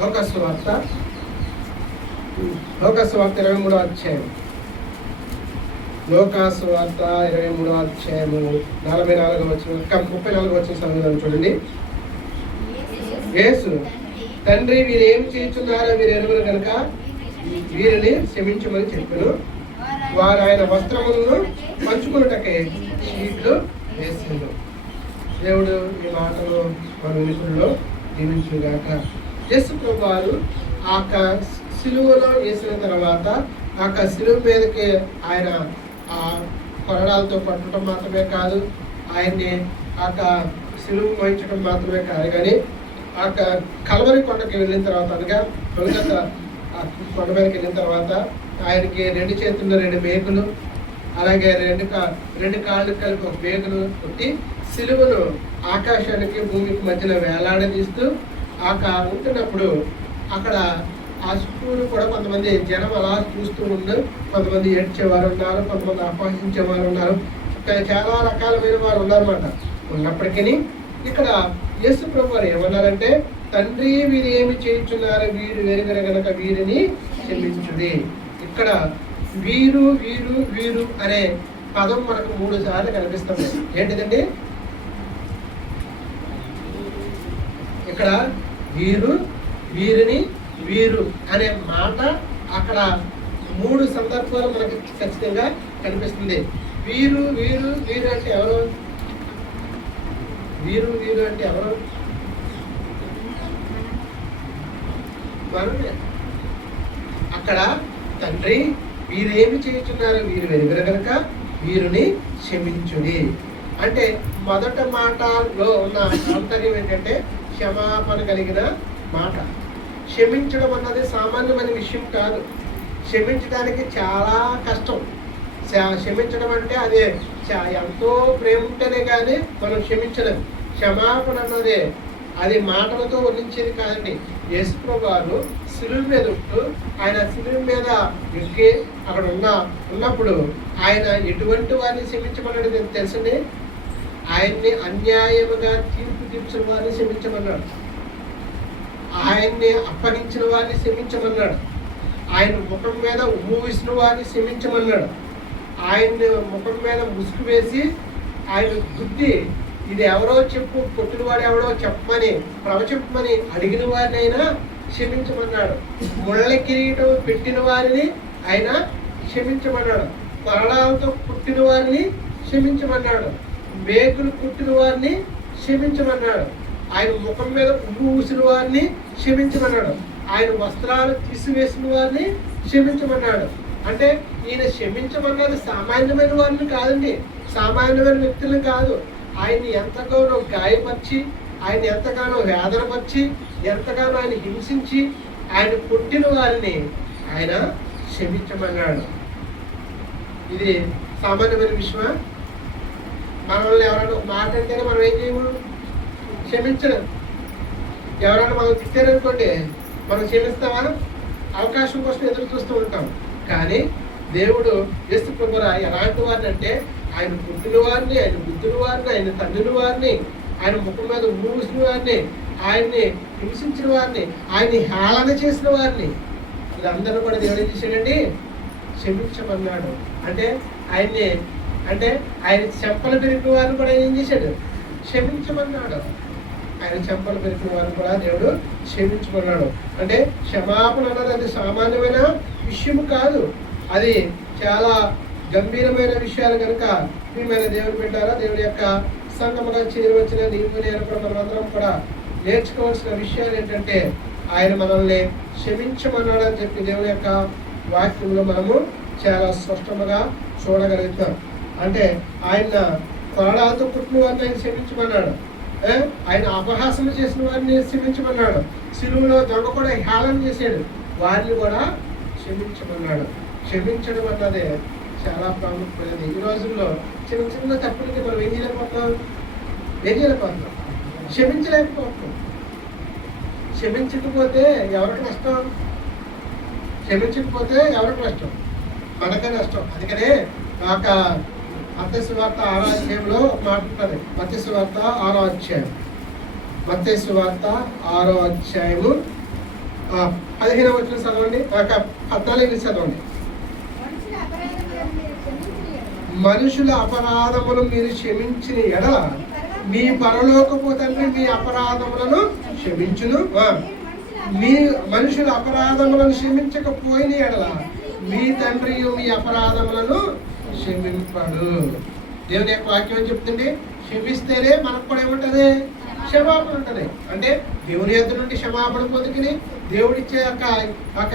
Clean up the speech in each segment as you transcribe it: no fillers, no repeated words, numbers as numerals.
లోకాసు వార్త 23వ అధ్యాయం. లోకాసు వార్త 23వ అధ్యాయము 44వ వచనం 34వ వచనం చదువుదాం చూడండి. యేసు, తండ్రి వీరేమి చేస్తున్నారో వీరు ఎరుగురు కనుక వీరిని క్షమించమని చెప్పాను. వారు ఆయన వస్త్రములను పంచుకున్నటకే షీట్లు వేసిండు. దేవుడు ఈ మాటలు మన వినుకుల్లో దీవించుగాక. యేసు ప్రభువు వారు ఆ సిలువలో వేసిన తర్వాత ఆ సిలువ మీదకి ఆయన ఆ కొరడాలతో పట్టడం మాత్రమే కాదు, ఆయన్ని ఆ సిలువ వహించడం మాత్రమే కాదు, కానీ ఆ కల్వరి కొండకి వెళ్ళిన తర్వాత అనగా తొలగత కొండ మీదకి వెళ్ళిన తర్వాత ఆయనకి 2 చేతుల్లో 2 మేకులు, అలాగే 2 కాళ్ళు కలిపి ఒక మేకులు కొట్టి సిలువను ఆకాశానికి భూమికి మధ్యలో వేలాడదీస్తూ ఉంటున్నప్పుడు అక్కడ ఆ చుట్టూరు కూడా కొంతమంది జనం అలా చూస్తూ ఉండు. కొంతమంది ఏడ్చేవారు ఉన్నారు, కొంతమంది అపహసించేవారు ఉన్నారు, చాలా రకాలమైన వారు ఉన్నారన్నమాట. ఉన్నప్పటికీ ఇక్కడ యేసు ప్రభు వారు ఏమన్నారంటే, తండ్రి వీరు ఏమి చేయుచున్నారు, వీరు వెరుగర గనక వీరిని క్షమించుడి. ఇక్కడ వీరు వీరు వీరు అనే పదం మనకు 3 సార్లు కనిపిస్తుంది. ఏంటిదండి? ఇక్కడ వీరు, వీరిని, వీరు అనే మాట అక్కడ 3 సందర్భాలు మనకి ఖచ్చితంగా కనిపిస్తుంది. వీరు వీరు వీరు అంటే ఎవరు? వీరు వీరు అంటే ఎవరు? మనమే. అక్కడ తండ్రి వీరేమి చేయుచున్నారు, వీరు వెలుగురు కనుక వీరిని క్షమించుడి అంటే మొదట మాటలో ఉన్న ఆంతర్యం ఏంటంటే క్షమాపణ కలిగిన మాట. క్షమించడం అన్నది సామాన్యమైన విషయం కాదు. క్షమించడానికి చాలా కష్టం. క్షమించడం అంటే అదే ఎంతో ప్రేమ ఉంటేనే కానీ మనం క్షమించలేం. క్షమాపణ అన్నదే అది మాటలతో వర్ణించేది కాదండి. యేసు ప్రభువు వారు శిలువ మీద ఉంటూ ఆయన శిలువ మీద ఎక్కి అక్కడ ఉన్నప్పుడు ఆయన ఎటువంటి వారిని క్షమించమన్నాడు తెలుసండి? ఆయన్ని అన్యాయముగా తీర్పు తీర్చిన వారిని క్షమించమన్నాడు. ఆయన్ని అప్పగించిన వారిని క్షమించమన్నాడు. ఆయన ముఖం మీద ఉమ్ము వేసిన వారిని క్షమించమన్నాడు. ఆయన్ని ముఖం మీద ముసుగు వేసి ఆయన బుద్ధి ఇది ఎవరో చెప్పు, కొట్టిన వాడు ఎవరో చెప్పమని ప్రవచింపమని అడిగిన వారిని అయినా క్షమించమన్నాడు. ముళ్ళ కిరీటం పెట్టిన వారిని ఆయన క్షమించమన్నాడు. కొరడాలతో పుట్టిన వారిని క్షమించమన్నాడు. మేకులు పుట్టిన వారిని క్షమించమన్నాడు. ఆయన ముఖం మీద ఉమ్ము ఊసిన వారిని క్షమించమన్నాడు. ఆయన వస్త్రాలు తీసివేసిన వారిని క్షమించమన్నాడు. అంటే ఈయన క్షమించమన్నది సామాన్యమైన వారిని కాదండి, సామాన్యమైన వ్యక్తులను కాదు. ఆయన్ని ఎంతగానో గాయపరిచి, ఆయన ఎంతగానో వేదనపరిచి, ఎంతగానో ఆయన హింసించి ఆయన పుట్టిన వారిని ఆయన క్షమించమన్నాడు. ఇది సామాన్యమైన విషయమా? మనల్ని ఎవరైనా ఒక మాట అంటేనే మనం ఏం చేయము? క్షమించడం. ఎవరైనా మనం తిట్టారనుకోండి, మనం క్షమిస్తామా? అవకాశం కోసం ఎదురు చూస్తూ ఉంటాం. కానీ దేవుడు యేసు ప్రభువు ఎలాంటి వారిని అంటే ఆయన పుట్టిన వారిని, ఆయన బుద్ధిన వారిని, ఆయన తండ్రిన వారిని, ఆయన ముఖం మీద మూసిన వారిని, ఆయన్ని హింసించిన వారిని, ఆయన్ని హేళన చేసిన వారిని, వీరందరూ కూడా దేవుడు ఏం చేశాడండి? క్షమించమన్నాడు. అంటే ఆయన చెంపలు పెరిగిన వారిని కూడా ఏం చేశాడు? క్షమించమన్నాడు. ఆయన చెంపలు పెరిగిన వారిని కూడా దేవుడు క్షమించమన్నాడు. అంటే క్షమాపణ అన్నది అది సామాన్యమైన విషయం కాదు, అది చాలా గంభీరమైన విషయాలు కనుక ప్రియమైన దేవుడు పెట్టారా, దేవుడి యొక్క సంగముగా చేరవచ్చిన నీవు నేను కూడా మనమందరం కూడా నేర్చుకోవాల్సిన విషయాలు ఏంటంటే ఆయన మనల్ని క్షమించమన్నాడని చెప్పి దేవుడి యొక్క వాక్యంలో మనము చాలా స్పష్టంగా చూడగలుగుతాం. అంటే ఆయన కొరడాలతో పుట్టిన వారిని ఆయన క్షమించమన్నాడు. ఆయన అపహాసం చేసిన వారిని క్షమించమన్నాడు. సిలువలో దొంగ కూడా హేళన చేశాడు, వారిని కూడా క్షమించమన్నాడు. క్షమించడం అన్నదే చాలా ప్రాముఖ్యమైనది. ఈ రోజుల్లో చిన్న చిన్న తప్పులకి మనం ఏం చేయలేకపోతున్నాం? క్షమించలేకపోతున్నాం. క్షమించకపోతే ఎవరికి నష్టం? క్షమించకపోతే ఎవరికి నష్టం? మనకే నష్టం. అందుకనే మత్తయి సువార్త 6వ అధ్యాయంలో మాట ఉంటుంది. మత్తయి సువార్త 6వ అధ్యాయం మత్తయి సువార్త 6వ అధ్యాయము 15వ వచనం చదవండి, 14 చదవండి. మనుషుల అపరాధములు మీరు క్షమించిన ఎడల మీ పరలోకపు తండ్రి మీ అపరాధములను క్షమించును. మీ మనుషుల అపరాధములను క్షమించకపోయిన ఎడల మీ తండ్రి మీ అపరాధములను క్షమింపడు. దేవుని యొక్క వాక్యం చెప్తుంది, క్షమిస్తేనే మనకు కూడా ఏముంటది? క్షమాపణ ఉంటుంది. అంటే దేవుని యొద్ద నుండి క్షమాపణ పొందుకుని దేవుడిచ్చే యొక్క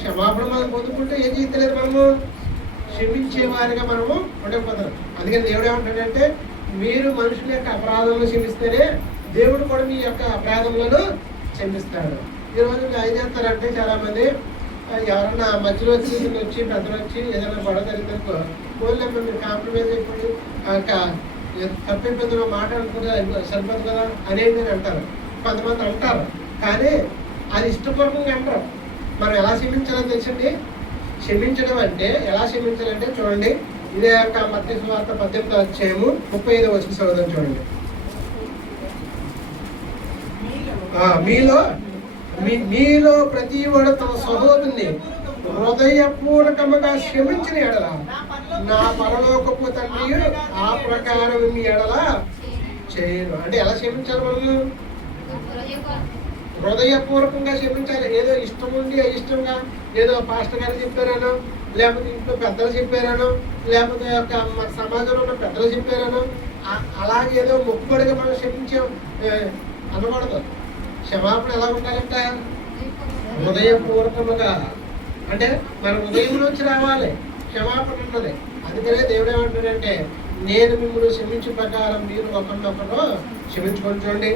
క్షమాపణ మనం పొందుకుంటే ఏం చేయలేదు, మనము క్షమించే వారిగా మనము ఉండకపోతాం. అందుకని దేవుడు ఏమంటాడంటే, మీరు మనుషుల యొక్క అపరాధములను క్షమిస్తేనే దేవుడు కూడా మీ యొక్క అపరాధములను క్షమిస్తాడు. ఈరోజు ఏం చేస్తారంటే చాలా మంది, ఎవరన్నా మధ్యలో వచ్చి పెద్దలు వచ్చి ఏదైనా గొడవ జరిగితే పోలేము మీరు కాంప్రమైజ్ అయిపోయి తప్పిపోతున్న మాట్లాడుకుంటే సరిపోదు కదా అనేది అంటారు. కొంతమంది అంటారు, కానీ అది ఇష్టపూర్వకంగా అంటారు. మనం ఎలా క్షమించాలో తెలుసండి. క్షమించడం అంటే ఎలా క్షమించాలంటే చూడండి, ఇదే యొక్క మత్తయి సువార్త 18వ అధ్యాయము 35వ వచనం చదువుదాం చూడండి. మీలో ప్రతి వాడు తన సహోదరుని హృదయపూర్వకముగా క్షమించిన ఎడల నా పరలోకపు తండ్రి ఆ ప్రకారం మీ ఎడల చేయను. అంటే ఎలా క్షమించాలి? మనము హృదయపూర్వకంగా క్షమించాలి. ఏదో ఇష్టం ఉండి అయిష్టంగా ఏదో పాస్టర్ గారు చెప్పారనో, లేకపోతే ఇంట్లో పెద్దలు చెప్పారనో, లేకపోతే మన సమాజంలో ఉన్న పెద్దలు చెప్పారనో అలాగే ఏదో మొక్కుబడిగా మనం క్షమించాం అనకూడదు. క్షమాపణ ఎలా ఉండాలంట? హృదయపూర్వకముగా, అంటే మన హృదయం నుంచి రావాలి క్షమాపణ ఉన్నది. అందుకనే దేవుడు ఏమంటాడంటే, నేను మిమ్మల్ని క్షమించే ప్రకారం మీరు ఒకరినొకరు క్షమించుకొని. చూడండి,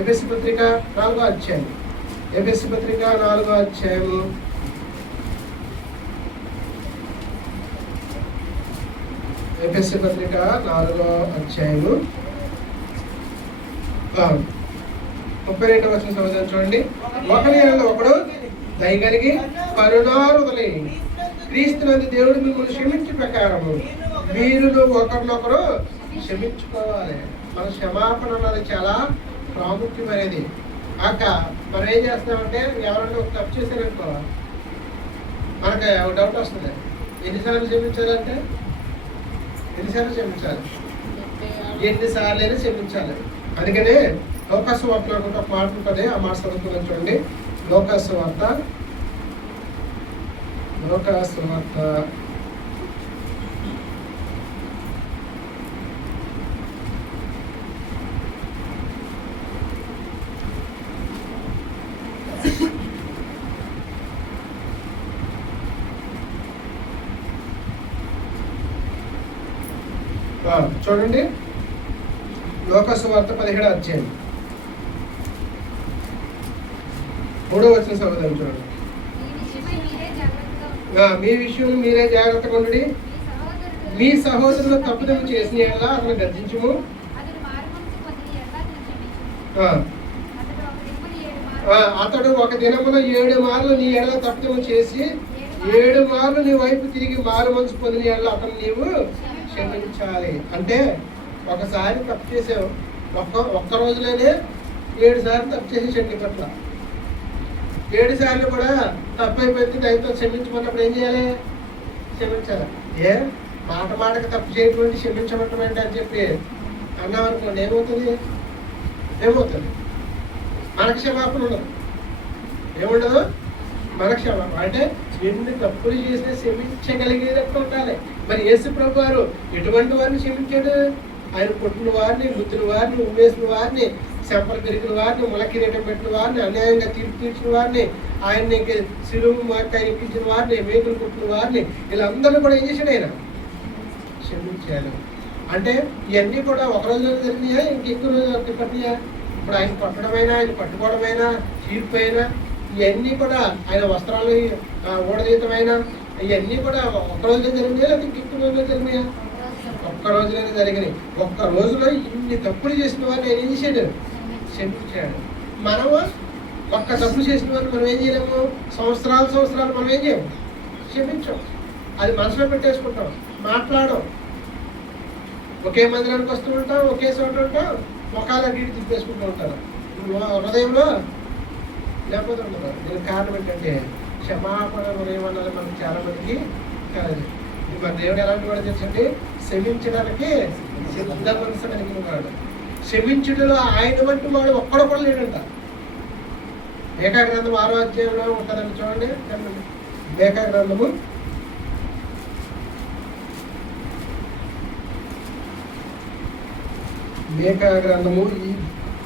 ఎఫెసీ పత్రిక 4వ అధ్యాయం, ఎఫెసీ పత్రిక 4వ అధ్యాయము 32వ వచనం చదువుదాం చూడండి. ఒకరి యందు ఒకడు దయ కలిగి కరుణాహృదయులై క్రీస్తునందు దేవుడు మిమ్మల్ని క్షమించే ప్రకారము మీరు ఒకరినొకరు క్షమించుకోవాలి. మన క్షమాపణ అన్నది చాలా ప్రాముఖ్యమైనది. మనం ఏం చేస్తామంటే, ఎవరైనా ఒక తప్పు చేశారనుకో మనకు ఒక డౌట్ వస్తుంది, ఎన్నిసార్లు క్షమించాలంటే ఎన్నిసార్లు క్షమించాలి? ఎన్నిసార్లు అయినా క్షమించాలి. అందుకనే లోకాసు వార్తలో ఒక మాట ఉంటుంది, ఆ మాట చదువుతున్నాం చూడండి. లోకాసు వార్త 17వ చూడండి. లోకాసు వార్త 17వ అధ్యాయం 3వ వచనం చదువుదాం చూడండి. మీ విషయం మీరే జాగ్రత్తగా ఉండి మీ సహోదరులు తప్పుదమ్ము చేసిన ఎడల అతను గర్జించుము. అతడు ఒక దినమున 7 మార్లు నీ ఎడల తప్పుదమ్ము చేసి 7 మార్లు నీ వైపు తిరిగి మారు మనసు పొందిన ఎడల అతను నీవు క్షమించాలి. అంటే ఒకసారి తప్పు చేసావు, ఒక్క రోజులోనే 7 సార్లు తప్పు చేసేసండి. పట్ల 7 సార్లు కూడా తప్పు అయిపోయింది, దయతో క్షమించమన్నప్పుడు ఏం చేయాలి? క్షమించాలి. మాటకి తప్పు చేయటువంటి క్షమించమంటే అని చెప్పి అన్నామనుకోండి, ఏమవుతుంది? మనకు క్షమాపణ ఉండదు. ఏముండదు? మన క్షమాపణ అంటే ఎన్ని తప్పులు చేసినా క్షమించగలిగేటట్టు ఉండాలి. మరి యేసు ప్రభు వారు ఎటువంటి వారిని క్షమించాడు? ఆయన కొట్టిన వారిని, గుద్దిన వారిని, ఉమ్మేసిన వారిని, చెంపలు పెరిగిన వారిని, ములకిరీటం పెట్టిన వారిని, అన్యాయంగా తీర్పు తీర్చిన వారిని, ఆయన్ని సిలువు ఎక్కించిన వారిని, మేకులు కొట్టిన వారిని, వీళ్ళందరూ కూడా ఏం చేశాడు? ఆయన క్షమించాడు. అంటే ఇవన్నీ కూడా ఒక రోజులో జరిగినాయా, ఇంకెక్కువ రోజులు పట్టినాయా? ఇప్పుడు ఆయన కొట్టడమైనా, ఆయన పట్టుకోవడమైనా, తీర్పు అయినా, ఇవన్నీ కూడా ఆయన వస్త్రాలు ఊడదీతమైనా ఇవన్నీ కూడా ఒక్క రోజులో జరిగినాయా, లేదా ఇంకెక్కువ రోజులో జరిగినాయా? ఒక్క రోజులోనే జరిగినాయి. ఒక్క రోజులో ఇన్ని తప్పులు చేసిన వారిని ఆయన ఏం చేశాడు? క్షమించాడు. మనము ఒక్క తప్పు చేసిన వారిని మనం ఏం చేయలేము? సంవత్సరాలు మనం ఏం చేయము? క్షమించాం. అది మనసులో పెట్టేసుకుంటాం, మాట్లాడడం. ఒకే మందిరానికి వస్తూ ఉంటాం, ఒకే చోట ఉంటాం, ముఖాల గీడి తిప్పేసుకుంటూ ఉంటారు. హృదయంలో లేకపోతే ఉండదు. దీనికి కారణం ఏంటంటే క్షమాపణ హృదయం అన్నది మనకు చాలా మందికి కాదు. మన దేవుడు ఎలాంటి వాడు తెలుసండి? క్షమించడానికి సిద్ధ మనసు కలిగిన వాడు. క్షమించుటలో ఆయన వంటి వాడు ఒక్కడు కూడా లేడంట. మేకా గ్రంథం 6వ అధ్యాయంలో ఉంటుందండి, చూడండి. మేకా గ్రంథము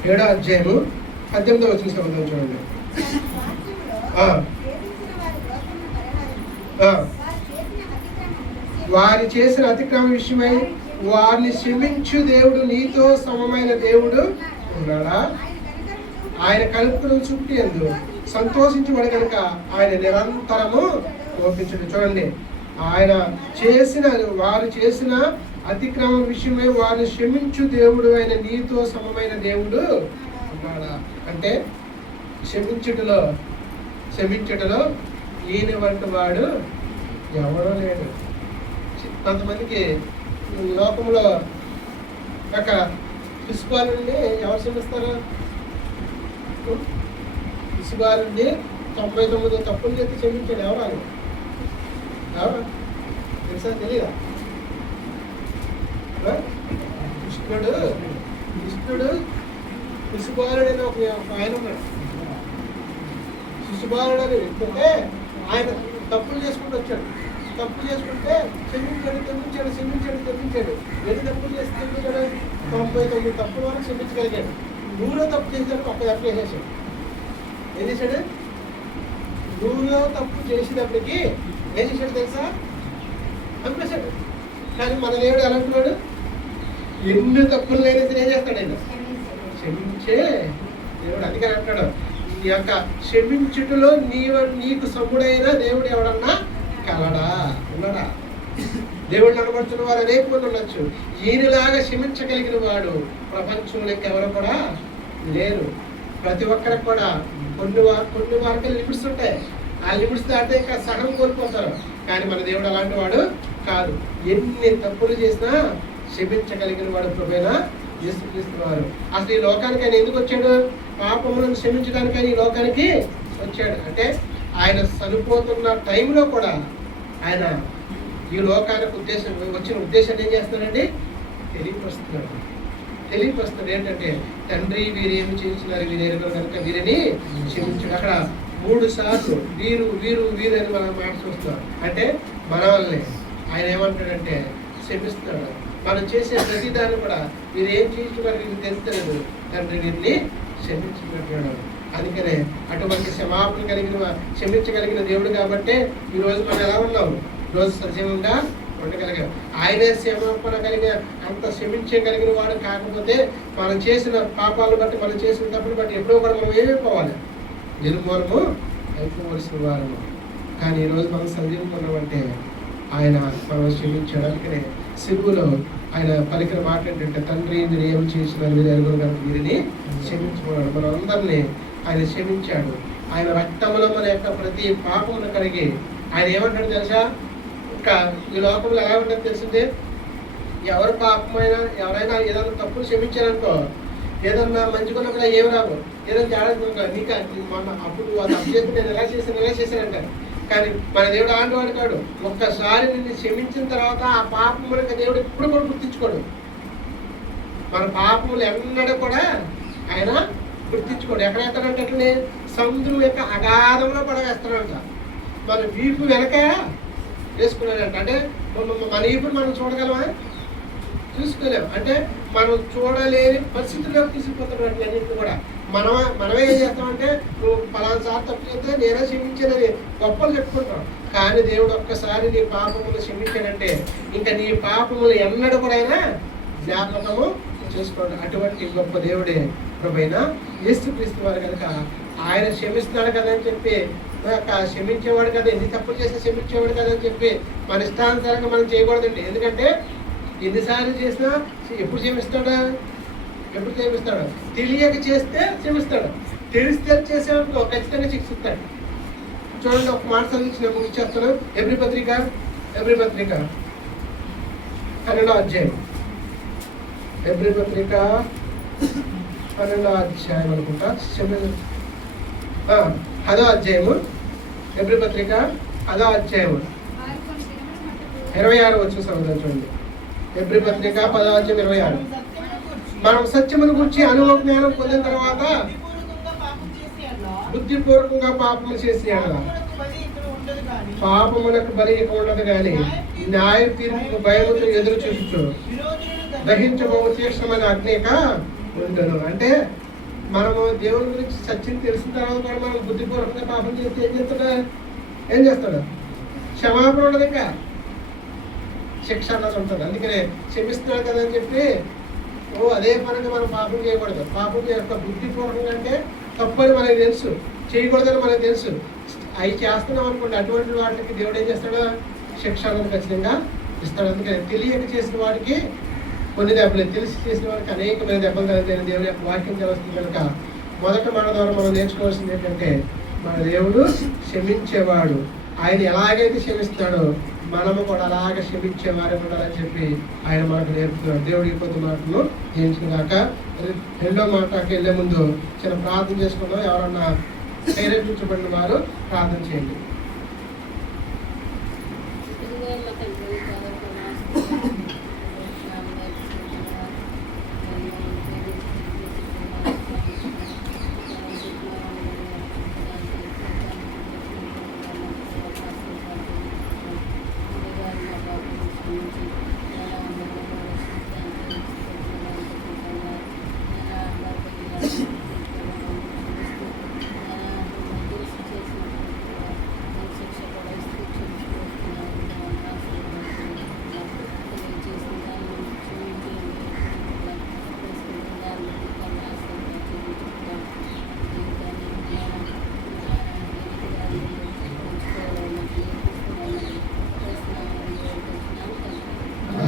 7వ అధ్యాయము 18వ వచనం చదువుతాం, చూడండి. వారి చేసిన అతిక్రమ విషయమై వారిని క్షమించు దేవుడు నీతో సమమైన దేవుడు ఉన్నాడా? ఆయన కలుపుకుని చుట్టి ఎందు సంతోషించబడి కనుక ఆయన నిరంతరము కోపించడు. చూడండి, వారు చేసిన అతిక్రమం విషయమై వారిని క్షమించు దేవుడు అయిన నీతో సమమైన దేవుడు ఉన్నాడా? అంటే క్షమించుటలో ఈయన వంటి వాడు ఎవరో లేడు. కొంతమందికి లోకంలో ఒక ఇసుబాలుని ఎవరు క్షమిస్తారు? ఇసుబాలుని 99 తప్పులు చేసి క్షమించాడు. ఎవరు తెలుసా? తెలియదా? కృష్ణుడు శిశుబాలుడు అని ఒక ఆయన ఉన్నాడు. శిశుబాలుడు అని వ్యక్తుంటే ఆయన తప్పులు చేసుకుంటూ వచ్చాడు. తప్పులు చేసుకుంటే క్షమించాడు. ఎన్ని తప్పులు చేసి క్షమించాడు? 99 తప్పుల వరకు క్షమించగలిగాడు. 100వ తప్పు చేసేటప్పుడు ఒక్క తప్పు చేసేసాడు. ఏం చేశాడు? 100వ తప్పు చేసేటప్పటికి ఏం చేశాడు తెలుసా? చంపేశాడు. కానీ మన దేవుడు ఎలా అంటున్నాడు? ఎన్ని తప్పులు లేని ఏం చేస్తాడు? ఆయన క్షమించే దేవుడు. అందుకని అంటాడు, నీ యొక్క క్షమించుటలో నీకు సముడైన దేవుడు ఎవడన్నా కలడా? ఉన్నాడా? దేవుడిని అనుభవించిన వారు అనేక మంది ఉండొచ్చు. ఈయనలాగా క్షమించగలిగిన వాడు ప్రపంచంలో ఇంకెవరు కూడా లేరు. ప్రతి ఒక్కరికి కూడా కొన్ని మార్కులు లిమిట్స్ ఉంటాయి. ఆ లిమిట్స్ దాటితే ఇంకా సగం కోల్పోతారు. కానీ మన దేవుడు అలాంటి వాడు కాదు. ఎన్ని తప్పులు చేసినా క్షమించగలిగిన వాడు ప్రభువైన యేసుక్రీస్తు వారు. అసలు ఈ లోకానికి ఆయన ఎందుకు వచ్చాడు? పాపములను క్షమించడానికి ఆయన ఈ లోకానికి వచ్చాడు. అంటే ఆయన చనిపోతున్న టైంలో కూడా ఆయన ఈ లోకానికి వచ్చిన ఉద్దేశాన్ని ఏం చేస్తున్నాడండి? తెలియపరుస్తున్నాడు. ఏంటంటే తండ్రి వీరు ఏమి చేస్తున్నారు, వీరు ఎరుగరు కనుక వీరిని క్షమించాడు. అక్కడ 3 సార్లు వీరు వీరు వీరు అని మనం మాట చూస్తున్నాం. అంటే మన వల్లనే ఆయన ఏమంటాడంటే క్షమిస్తున్నాడు. మనం చేసే ప్రతిదాన్ని కూడా వీరు ఏం చేయించున్నారు వీరికి తెలుస్తలేదు, తండ్రి వీరిని క్షమించుకుంటున్నాడు. అందుకనే అటువంటి క్షమించగలిగిన దేవుడు కాబట్టి ఈరోజు మనం ఎలా ఉన్నాం? రోజు సజీవంగా ఉండగలిగాం. ఆయనే క్షమాపణ అంత క్షమించగలిగిన వాడు కాకపోతే మనం చేసిన పాపాలు బట్టి, మనం చేసిన తప్పులు బట్టి ఎప్పుడో కూడా మనం ఏమైపోవాలి? నిర్మూలము అయిపోవలసిన వారము. కానీ ఈరోజు మనం సజీవంగా ఉన్నామంటే ఆయన మనం క్షమించడానికనే సిలువలో ఆయన పలికిన మాట ఏంటంటే, తండ్రి మీరు ఏమి చేసినారు, మీరు ఎరుగురు కనుక వీరిని క్షమించుకున్నాడు. మన అందరినీ ఆయన క్షమించాడు. ఆయన రక్తంలో మన యొక్క ప్రతి పాపమును కడిగి ఆయన ఏమంటాడు తెలుసా? ఇంకా ఈ లోకంలో ఎలా ఉంటుంది తెలిసిందే, ఎవరు పాపమైనా ఎవరైనా ఏదైనా తప్పులు క్షమించారనుకో, ఏదన్నా మంచిగా కూడా ఏమి రావు, ఏదైనా తేడా నీకు మొన్న అప్పుడు తప్పు చేసి నేను ఎలా చేశానంటారు. కానీ మన దేవుడు అలాంటి వాడు కాడు. ఒక్కసారి నిన్ను క్షమించిన తర్వాత ఆ పాపములకు దేవుడు ఎప్పుడు కూడా గుర్తించుకోడు. మన పాపములు ఎన్నడూ కూడా ఆయన గుర్తించుకోడు. ఎక్కడ వేస్తాడంటే అట్లనే సముద్రం యొక్క అగాధంలో పడవేస్తాడంట. మన వీపు వెనక వేసుకున్నాడంట. అంటే మన ఇప్పుడు మనం చూడగలమా? చూసుకోలేము. అంటే మనం చూడలేని పరిస్థితుల్లోకి తీసుకుపోతున్నాడు అన్నింటినీ కూడా. మనమే ఏం చేస్తామంటే, నువ్వు పలానా సార్లు తప్పు చేస్తే నేనే క్షమించానని గొప్పలు చెప్పుకుంటాం. కానీ దేవుడు ఒక్కసారి నీ పాపములు క్షమించాడంటే ఇంకా నీ పాపములు ఎన్నడూ కూడా అయినా జ్ఞాపకము చేసుకోండి. అటువంటి గొప్ప దేవుడే ప్రభువైన యేసుక్రీస్తు వారు కనుక ఆయన క్షమిస్తున్నాడు కదా అని చెప్పి, క్షమించేవాడు కదా, ఎన్ని తప్పులు చేస్తే క్షమించేవాడు కదా అని చెప్పి మన ఇష్టానుసారంగా మనం చేయకూడదండి. ఎందుకంటే ఎన్నిసార్లు చేసినా ఎప్పుడు క్షమిస్తాడు? తెలియక చేస్తే క్షమిస్తాడు. తెలిస్తే చేసేవాడికి ఖచ్చితంగా శిక్షిస్తాడు. చూడండి, ఒక మాట చదివించిన ముగిచేస్తాను. ఎబ్రీ పత్రిక 12వ అధ్యాయం. ఎబ్రీ పత్రిక 12వ అధ్యాయం అనుకుంటా, 10వ అధ్యాయము, హెబ్రీ పత్రిక 10వ అధ్యాయము 26 వచ్చిన సంవత్సరం చూడండి. హెబ్రీ పత్రిక 10వ అధ్యాయం 26. మనం సత్యమును గురించి అనుభవ జ్ఞానం పొందిన తర్వాత బుద్ధిపూర్వకంగా పాపము చేసి పాపమునకు బలి ఇక ఉండదు కానీ న్యాయ తీర్పుకు భయముతో ఎదురు చూస్తూ దహించబోవు తీక్షణమైన అగ్నిక ఉండను. అంటే మనము దేవుని గురించి సత్యం తెలిసిన తర్వాత కూడా మనం బుద్ధిపూర్వకంగా పాపం చేస్తే ఏం చేస్తాడు? క్షమాపణ ఉండదు, ఇంకా శిక్ష అన్నది ఉంటుంది. అందుకనే క్షమిస్తున్నాడు కదా అని చెప్పి అదే పనిగా మనం పాపం చేయకూడదు. పాపం యొక్క బుద్ధిపూర్వకంగా అంటే తప్పని మనకు తెలుసు, చేయకూడదని మనకు తెలుసు. అవి చేస్తున్నాం అనుకోండి, అటువంటి వాటికి దేవుడు ఏం చేస్తాడో శిక్ష అన్నది ఖచ్చితంగా ఇస్తాడు. అందుకని తెలియక చేసిన వాడికి కొన్ని దెబ్బలు, తెలిసి చేసిన వాడికి అనేకమైన దెబ్బలు కలుగుతాయని దేవుని యొక్క వాక్యం తెలుస్తుంది. కనుక మొదట మన ద్వారా మనం నేర్చుకోవాల్సింది ఏంటంటే, మన దేవుడు క్షమించేవాడు. ఆయన ఎలాగైతే క్షమిస్తాడో మనము కూడా అలాగే క్షమించేవారే ఉండాలని చెప్పి ఆయన మనకు నేర్పుతున్నాడు. దేవుడి కొద్ది మాటలు జయించుకున్నాక రెండో మాటకి వెళ్ళే ముందు చిన్న ప్రార్థన చేసుకుందాం. ఎవరన్నా ప్రేరేపించబడిన వారు ప్రార్థన చేయండి.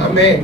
ఆమేన్.